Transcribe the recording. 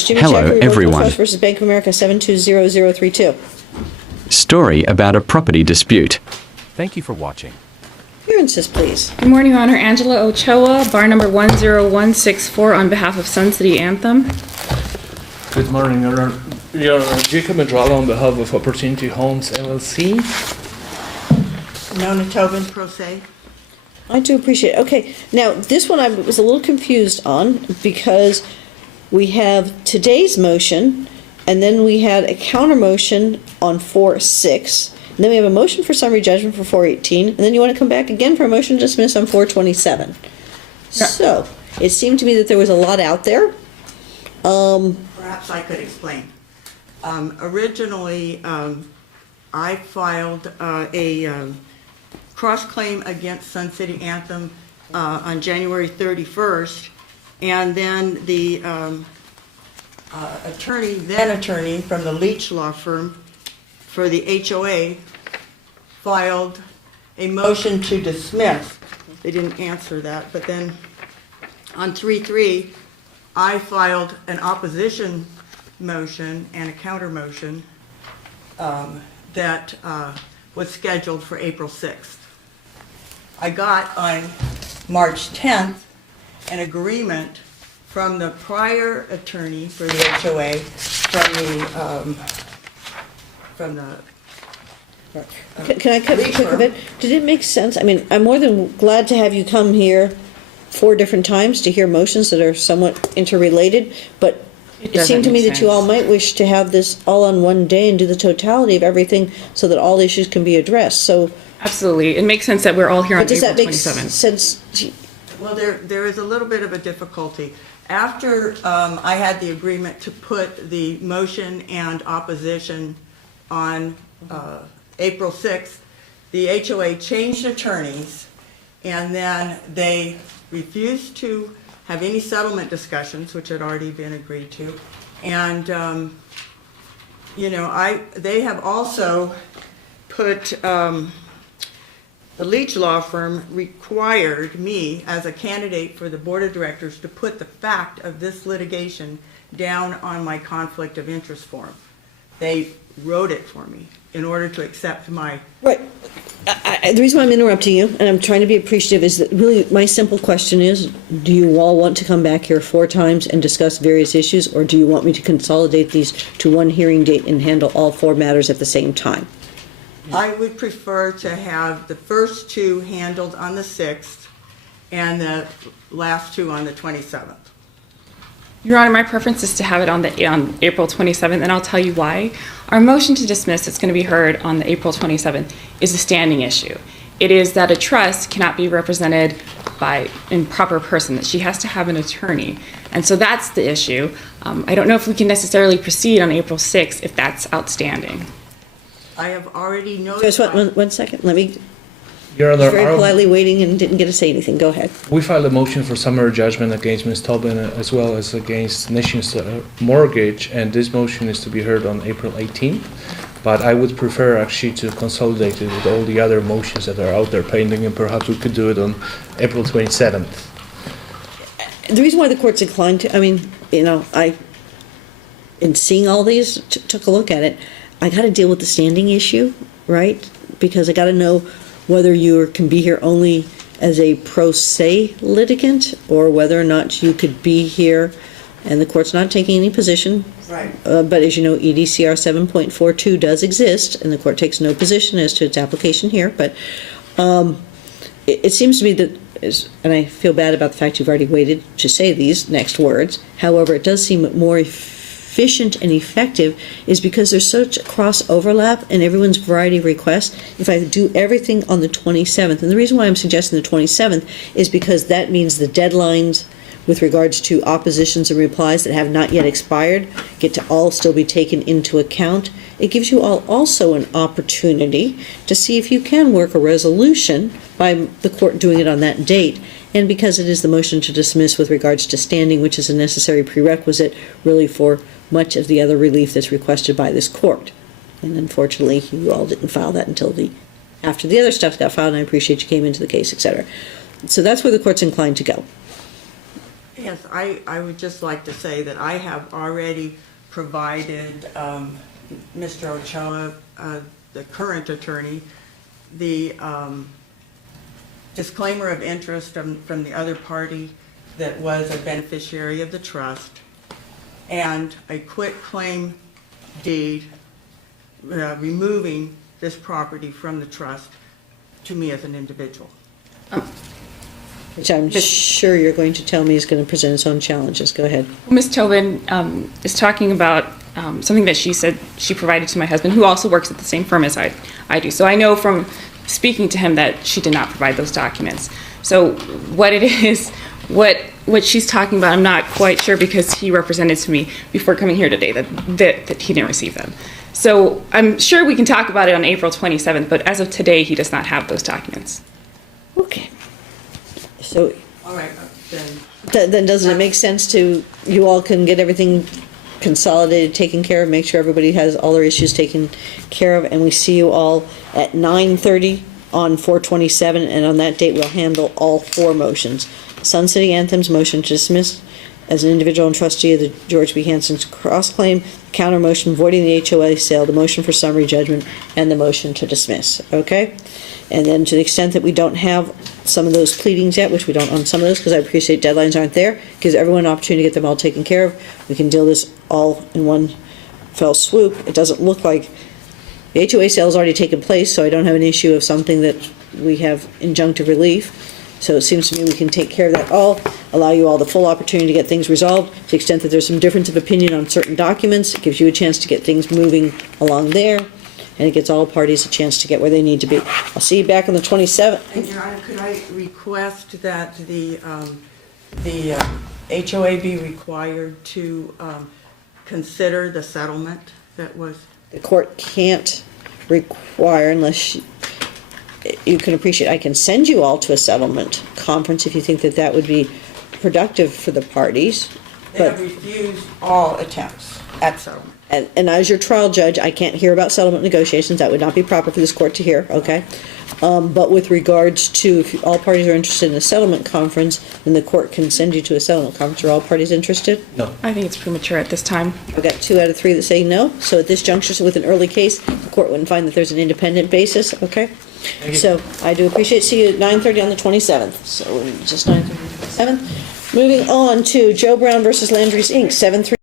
Hello, everyone. Versus Bank of America 720032. Story about a property dispute. Thank you for watching. Appearances, please. Good morning, Your Honor. Angela Ochoa, bar number 10164 on behalf of Sun City Anthem. Good morning, Your Honor. Jacob Medrala on behalf of Opportunity Homes LLC. Nona Tobin, pro se. I do appreciate it. Okay, now this one I was a little confused on because we have today's motion, and then we had a counter motion on 4-6, and then we have a motion for summary judgment for 418, and then you want to come back again for a motion to dismiss on 427. Yeah. So, it seemed to me that there was a lot out there. Perhaps I could explain. Originally, I filed a cross-claim against Sun City Anthem on January 31st, and then the then attorney from the Leach Law Firm for the HOA filed a motion to dismiss. They didn't answer that, but then on 3-3, I filed an opposition motion and a counter motion that was scheduled for April 6th. I got on March 10th an agreement from the prior attorney for the HOA, from the Can I cut you quick a bit? Did it make sense? I mean, I'm more than glad to have you come here 4 different times to hear motions that are somewhat interrelated, but it seemed to me that you all might wish to have this all on one day and do the totality of everything so that all issues can be addressed. So, Absolutely. It makes sense that we're all here on but does April that make 27th. sense? Well, there is a little bit of a difficulty. After I had the agreement to put the motion and opposition on April 6th, the HOA changed attorneys, and then they refused to have any settlement discussions, which had already been agreed to. And, they have also put, the Leach Law Firm required me as a candidate for the board of directors to put the fact of this litigation down on my conflict of interest form. They wrote it for me in order to accept my... Right. The reason why I'm interrupting you, and I'm trying to be appreciative, is that really my simple question is, do you all want to come back here 4 times and discuss various issues, or do you want me to consolidate these to one hearing date and handle all 4 matters at the same time? I would prefer to have the first 2 handled on the 6th and the last 2 on the 27th. Your Honor, my preference is to have it on April 27th, and I'll tell you why. Our motion to dismiss that's going to be heard on the April 27th is a standing issue. It is that a trust cannot be represented by an improper person, that she has to have an attorney. And so that's the issue. I don't know if we can necessarily proceed on April 6th if that's outstanding. I have already noticed... Just one second. Let me... Your Honor, Very politely waiting and didn't get to say anything. Go ahead. we filed a motion for summary judgment against Ms. Tobin as well as against Nation's Mortgage, and this motion is to be heard on April 18th. But I would prefer actually to consolidate it with all the other motions that are out there pending, and perhaps we could do it on April 27th. The reason why the court's inclined to, in seeing all these, took a look at it, I got to deal with the standing issue, right? Because I got to know whether you can be here only as a pro se litigant, or whether or not you could be here, and the court's not taking any position. Right. But as you know, EDCR 7.42 does exist, and the court takes no position as to its application here. But it seems to me that, and I feel bad about the fact you've already waited to say these next words, however, it does seem more efficient and effective is because there's such a cross overlap in everyone's variety of requests. If I do everything on the 27th, and the reason why I'm suggesting the 27th is because that means the deadlines with regards to oppositions and replies that have not yet expired get to all still be taken into account. It gives you all also an opportunity to see if you can work a resolution by the court doing it on that date. And because it is the motion to dismiss with regards to standing, which is a necessary prerequisite really for much of the other relief that's requested by this court. And unfortunately, you all didn't file that until after the other stuff got filed, and I appreciate you came into the case, etc. So that's where the court's inclined to go. Yes, I would just like to say that I have already provided Mr. Ochoa, the current attorney, the disclaimer of interest from the other party that was a beneficiary of the trust, and a quitclaim deed removing this property from the trust to me as an individual. Which I'm sure you're going to tell me is going to present its own challenges. Go ahead. Ms. Tobin is talking about something that she said she provided to my husband, who also works at the same firm as I do. So I know from speaking to him that she did not provide those documents. So what it is, what she's talking about, I'm not quite sure, because he represented to me before coming here today that he didn't receive them. So I'm sure we can talk about it on April 27th, but as of today, he does not have those documents. Okay. So All right, then. then doesn't it make sense to, you all can get everything consolidated, taken care of, make sure everybody has all their issues taken care of, and we see you all at 9:30 on 4/27, and on that date, we'll handle all 4 motions. Sun City Anthem's motion to dismiss as an individual and trustee of the George B. Hansen's cross-claim, counter motion voiding the HOA sale, the motion for summary judgment, and the motion to dismiss, okay? And then to the extent that we don't have some of those pleadings yet, which we don't on some of those, because I appreciate deadlines aren't there, gives everyone an opportunity to get them all taken care of. We can deal this all in one fell swoop. It doesn't look like the HOA sale has already taken place, so I don't have an issue of something that we have injunctive relief. So it seems to me we can take care of that all, allow you all the full opportunity to get things resolved. To the extent that there's some difference of opinion on certain documents, it gives you a chance to get things moving along there, and it gets all parties a chance to get where they need to be. I'll see you back on the 27th. And Your Honor, could I request that the HOA be required to consider the settlement that was? The court can't require unless you can appreciate, I can send you all to a settlement conference if you think that that would be productive for the parties. They But have refused all attempts at settlement. And as your trial judge, I can't hear about settlement negotiations. That would not be proper for this court to hear, okay? But with regards to, if all parties are interested in a settlement conference, then the court can send you to a settlement conference. Are all parties interested? No. I think it's premature at this time. I've got 2 out of 3 that say no. So at this juncture, so with an early case, the court wouldn't find that there's an independent basis, okay? Thank you. So I do appreciate, see you at 9:30 on the 27th. So just 9:30 on the 27th. Moving on to Joe Brown versus Landry's Inc., 7-3.